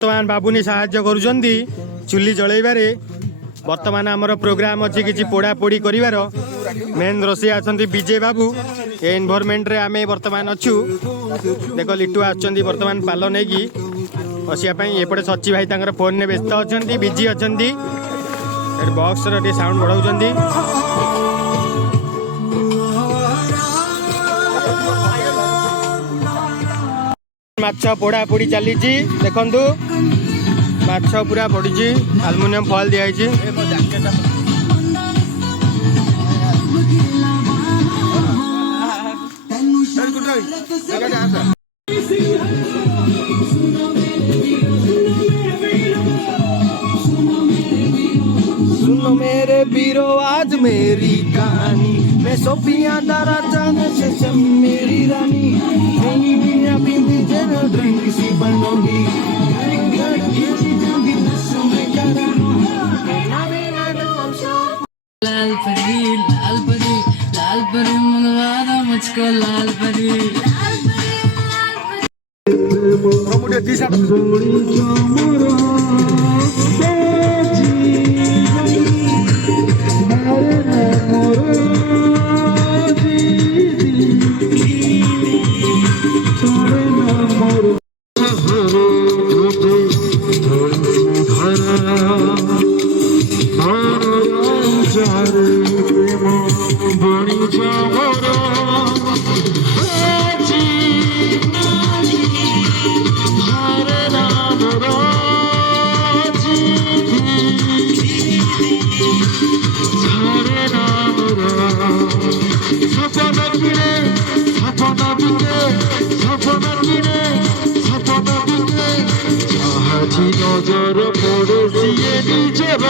बर्तमान बाबुनी साहाय्य करुचंदी चुली जलैबारे। बर्तमान आमर प्रोग्राम अच्छी किसी पोड़ा पोड़ी कर मेन रोषे आछंती विजय बाबू। ए एनवायरमेंट रे आमे बर्तमान अच्छु। देख लिटू आछंती बर्तमान पाल नहीं कि बसिया एपटे सची भाई तांकर फोन ने व्यस्त अच्छंती बिजी अच्छंती। बॉक्स रे साउंड बढ़ाउछंती। माछ पोड़ा पोड़ी चली देखु माछ पूरा पड़ी आलुमिनियम फॉल दिखाई। सुनो मेरे बीरो आज मेरी कहानी मैं सोफिया दारा चांद से मेरी रानी अभी मुझे ड्रिंक सी बनोगी लाल परी मंगवा दो मुझको लाल परी नजर पड़े सिए निजर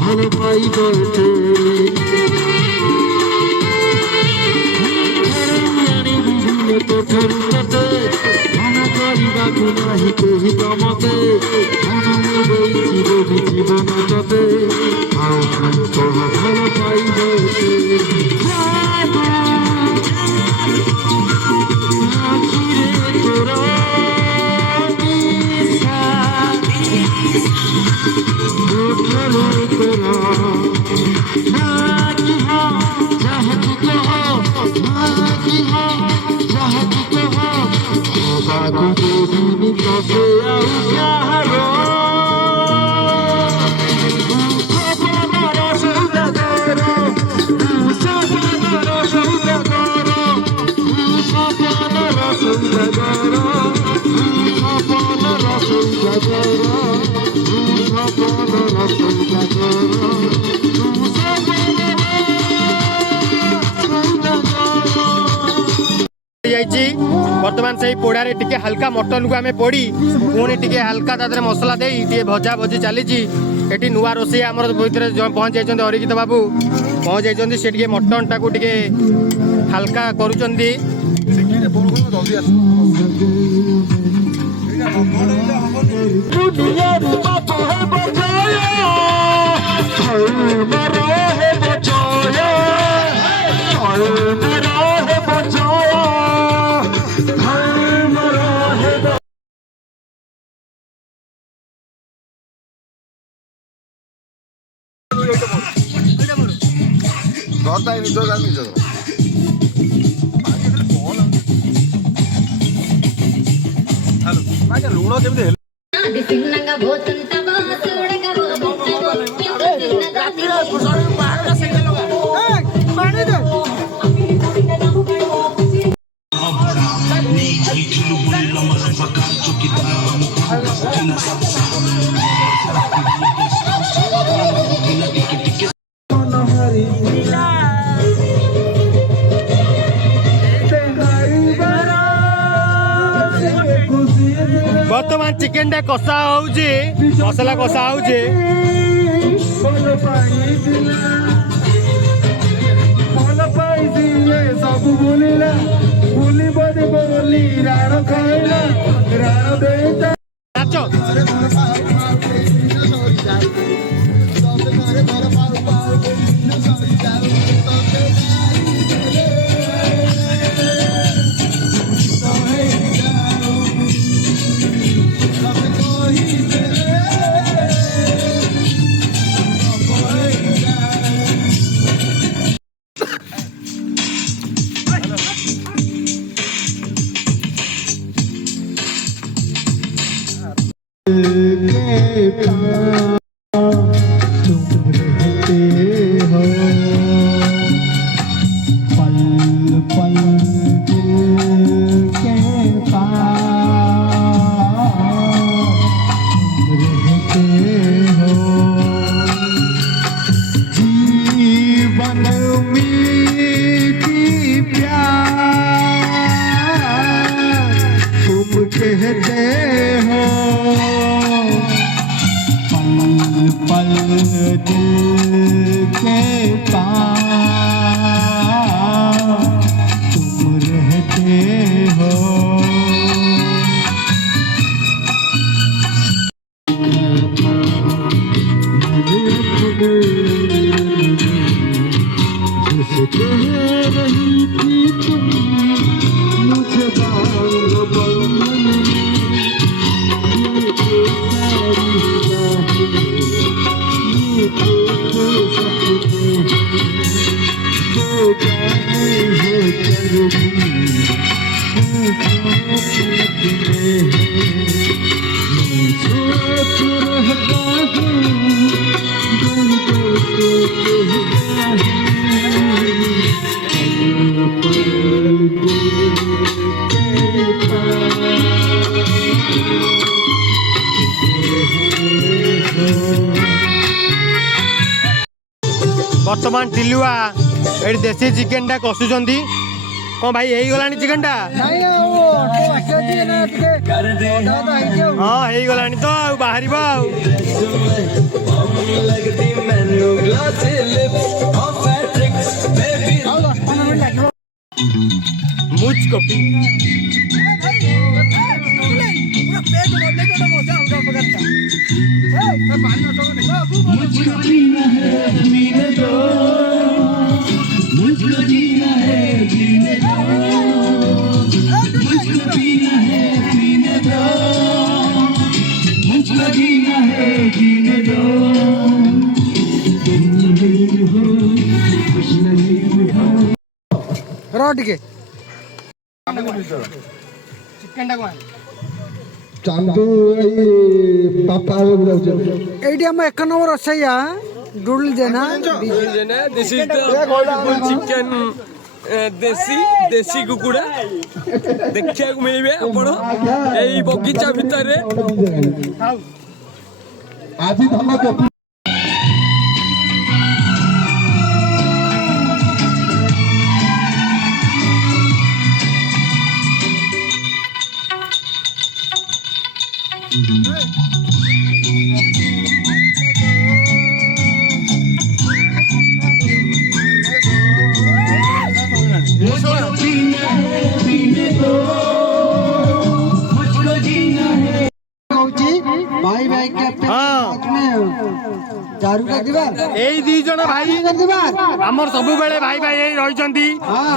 भल पाई बर्तमान से पोड़ारे टिके हल्का मटन को आम पोड़ी पुणी टिके हल्का तादरे मसला दे भजा भजी चली नुआ रोषे आम भर पहुंच जाइए हरिकित बाबू पहुंच जाइए से टिके मटन टाक टिके हल्का करुचंदी। लुण केमी ଚିକେନ ଟା କଷା ହଉଛି, ମସଲା କଷା ହଉଛି। ସବୁ ଭୁଲିଲା ଭୁଲିବନି ବୋଲି ରାଣ ଖାଇଲା ରାଣ ଦେଇ ନାଚ ବର୍ତ୍ତମାନ ଟିଲୁଆ ଏଠି ଦେଶୀ ଚିକେନ ଟା କଷୁଛନ୍ତି। କଣ ଭାଇ ହେଇଗଲାଣି ଚିକେନ ଟା? ହଁ ହେଇଗଲାଣି ତ ଆଉ ବାହାରିବ ଆଉ। ମୁଚ୍ କପି ଟିକେ ଚିକେନ ଟା ଚାନ୍ଦୁ ଏଇ ପାପା ଯାଉଛନ୍ତି। ଏଇଠି ଆମ 1 ନମ୍ବର ରୋଷେଇଆ doodle Jena. This is the beautiful chicken ଦେଶୀ କୁକୁଡ଼ା ଦେଖିବାକୁ ମିଳିବେ ଆପଣ ଏଇ ବଗିଚା ଭିତରେ। ଆଜି ଧନ भाई भाई ଏଇ ଦି ଜଣ ଭାଇ ଆମର ସବୁବେଳେ ଭାଇ ଭାଇ ହେଇ ରହିଛନ୍ତି।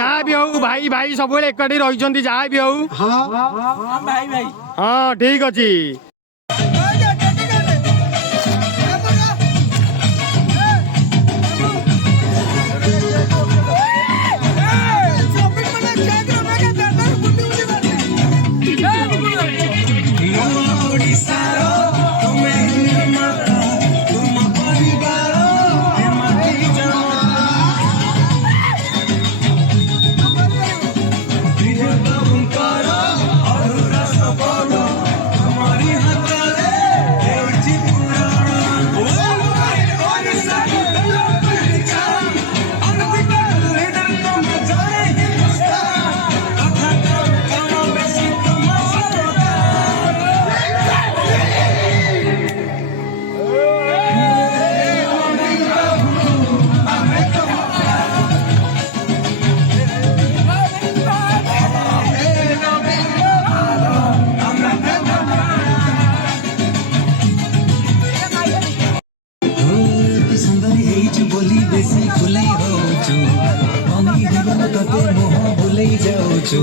ଯାହା ବି ହଉ ଭାଇ ଭାଇ ସବୁବେଳେ ଏକାଠି ରହିଛନ୍ତି। ଯାହା ବି ହଉ ହଁ ଠିକ ଅଛି। ତତେ ମୁହ ବୁଲେଇ ଯାଉଛୁ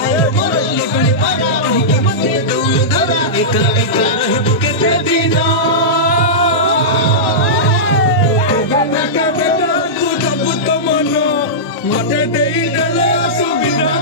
ହାୟ ମରଲି ପଣି ପରା କାହିଁକି ମତେ ଦଉନୁ ଧରା ଏକା ଏକା ରହିବୁ କେତେ ଦିନ ମତେ ଦେଇଦେଲେ ସୁବିଧା